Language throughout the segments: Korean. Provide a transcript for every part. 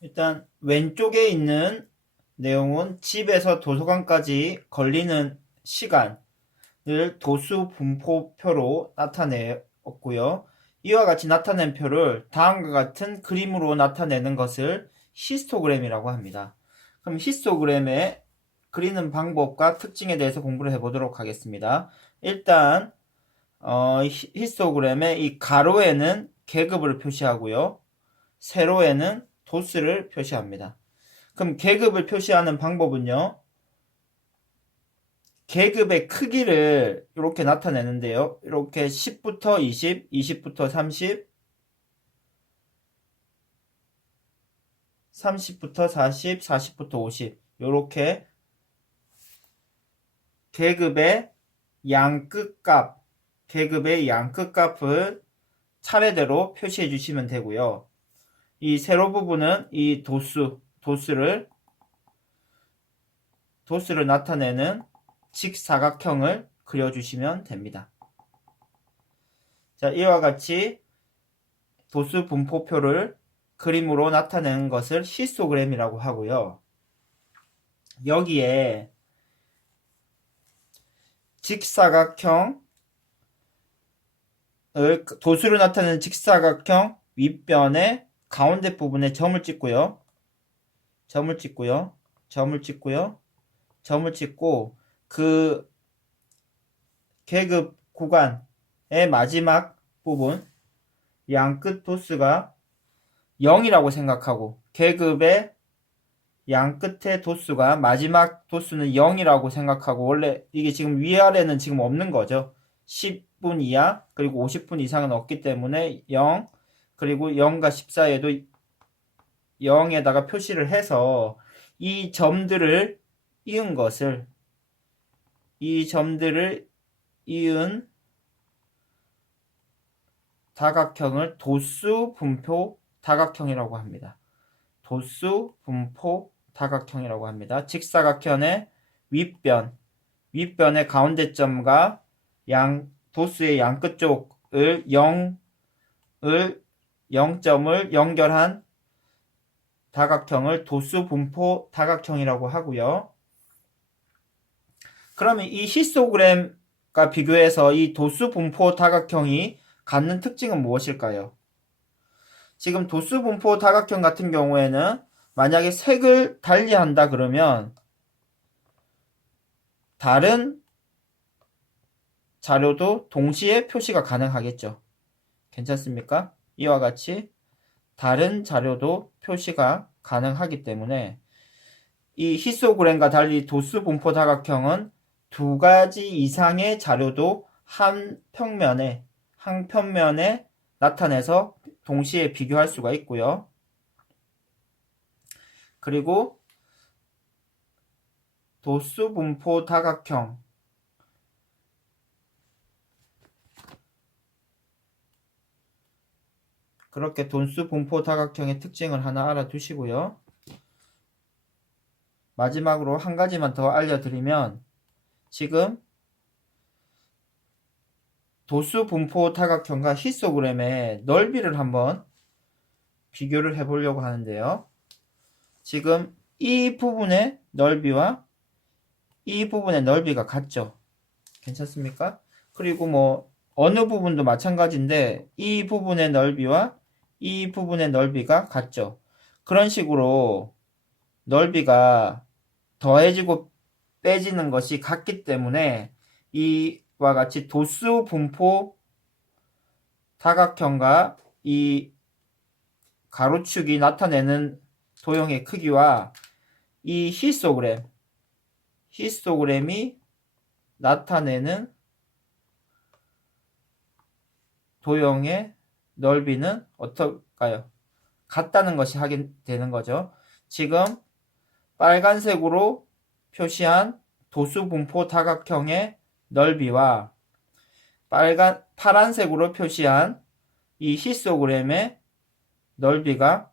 일단 왼쪽에 있는 내용은 집에서 도서관까지 걸리는 시간을 도수 분포표로 나타내었고요. 이와 같이 나타낸 표를 다음과 같은 그림으로 나타내는 것을 히스토그램이라고 합니다. 그럼 히스토그램의 그리는 방법과 특징에 대해서 공부를 해보도록 하겠습니다. 일단 어, 히- 히스토그램의 이 가로에는 계급을 표시하고요. 세로에는 도수를 표시합니다. 그럼 계급을 표시하는 방법은요. 계급의 크기를 이렇게 나타내는데요. 이렇게 10부터 20, 20부터 30, 30부터 40, 40부터 50 이렇게 계급의 양끝값, 계급의 양끝값을 차례대로 표시해 주시면 되고요. 이 세로 부분은 이 도수, 도수를 도수를 나타내는 직사각형을 그려주시면 됩니다. 자, 이와 같이 도수 분포표를 그림으로 나타내는 것을 히스토그램이라고 하고요. 여기에 직사각형 을 도수를 나타내는 직사각형 윗변의 가운데 부분에 점을 찍고요. 점을 찍고요. 점을 찍고요. 점을 찍고 그 계급 구간의 마지막 부분 양끝 도수가 0이라고 생각하고 계급의 양끝의 도수가 마지막 도수는 0이라고 생각하고 원래 이게 지금 위아래는 지금 없는 거죠. 10분 이하 그리고 50분 이상은 없기 때문에 0 그리고 0과 14에도 0에다가 표시를 해서 이 점들을 이은 것을 이 점들을 이은 다각형을 도수 분포 다각형이라고 합니다. 도수 분포 다각형이라고 합니다. 직사각형의 윗변, 윗변의 가운데 점과 양 도수의 양끝 쪽을 0을 0점을 연결한 다각형을 도수 분포 다각형이라고 하고요. 그러면 이 히스토그램과 비교해서 이 도수 분포 다각형이 갖는 특징은 무엇일까요? 지금 도수 분포 다각형 같은 경우에는 만약에 색을 달리한다 그러면 다른 자료도 동시에 표시가 가능하겠죠. 괜찮습니까? 이와 같이 다른 자료도 표시가 가능하기 때문에 이 히스토그램과 달리 도수 분포 다각형은 두 가지 이상의 자료도 한 평면에 한 평면에 나타내서 동시에 비교할 수가 있고요. 그리고 도수 분포 다각형 그렇게 돈수 분포 다각형의 특징을 하나 알아두시고요. 마지막으로 한 가지만 더 알려드리면 지금 도수 분포 다각형과 히스토그램의 넓이를 한번 비교를 해보려고 하는데요. 지금 이 부분의 넓이와 이 부분의 넓이가 같죠. 괜찮습니까? 그리고 뭐 어느 부분도 마찬가지인데 이 부분의 넓이와 이 부분의 넓이가 같죠. 그런 식으로 넓이가 더해지고 빼지는 것이 같기 때문에 이와 같이 도수 분포 다각형과 이 가로축이 나타내는 도형의 크기와 이 히스토그램 히스토그램이 나타내는 도형의 넓이는 어떨까요? 같다는 것이 하게 되는 거죠. 지금 빨간색으로 표시한 도수 분포 다각형의 넓이와 빨간 파란색으로 표시한 이 히스토그램의 넓이가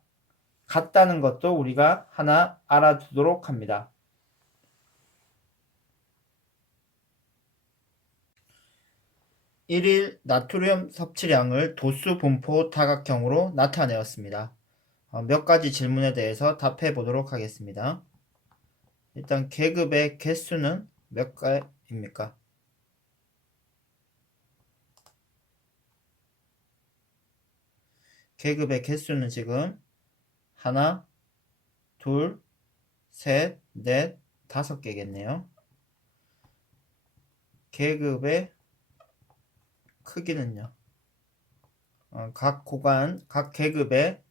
같다는 것도 우리가 하나 알아두도록 합니다. 일일 나트륨 섭취량을 도수 분포 다각형으로 나타내었습니다. 어, 몇 가지 질문에 대해서 답해 보도록 하겠습니다. 일단 계급의 개수는 몇 가입니까? 계급의 개수는 지금 하나, 둘, 셋, 넷, 다섯 개겠네요. 계급의 크기는요. 어, 각 구간, 각 계급의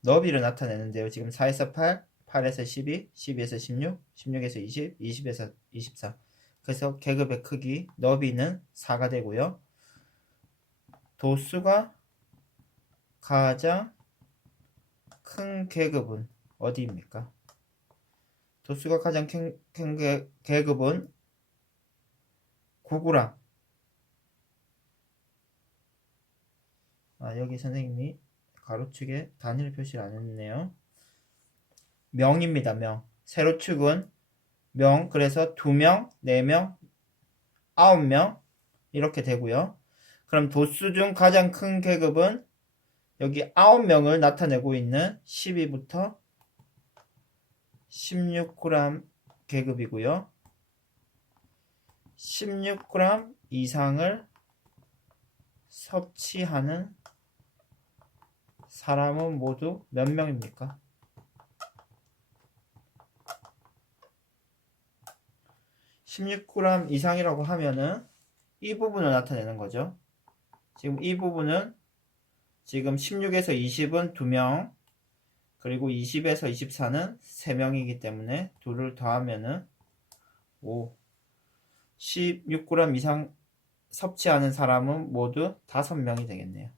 너비를 나타내는데요. 지금 4에서 8, 8에서 12, 12에서 16, 16에서 20, 20에서 24. 그래서 계급의 크기, 너비는 4가 되고요. 도수가 가장 큰 계급은 어디입니까? 도수가 가장 큰, 계급은 구구랑. 아, 여기 선생님이 가로축에 단위를 표시를 안 했네요. 명입니다, 명. 세로축은 명, 그래서 2명, 4명, 9명, 이렇게 되고요. 그럼 도수 중 가장 큰 계급은 여기 9명을 나타내고 있는 12부터 16g 계급이고요. 16g 이상을 섭취하는 사람은 모두 몇 명입니까? (16g) 이상이라고 하면은 이 부분을 나타내는 거죠. 지금 이 부분은 지금 16에서 20은 2명, 그리고 20에서 24는 3명이기 때문에 둘을 더하면은 5. 16g 이상 섭취하는 사람은 모두 5명이 되겠네요.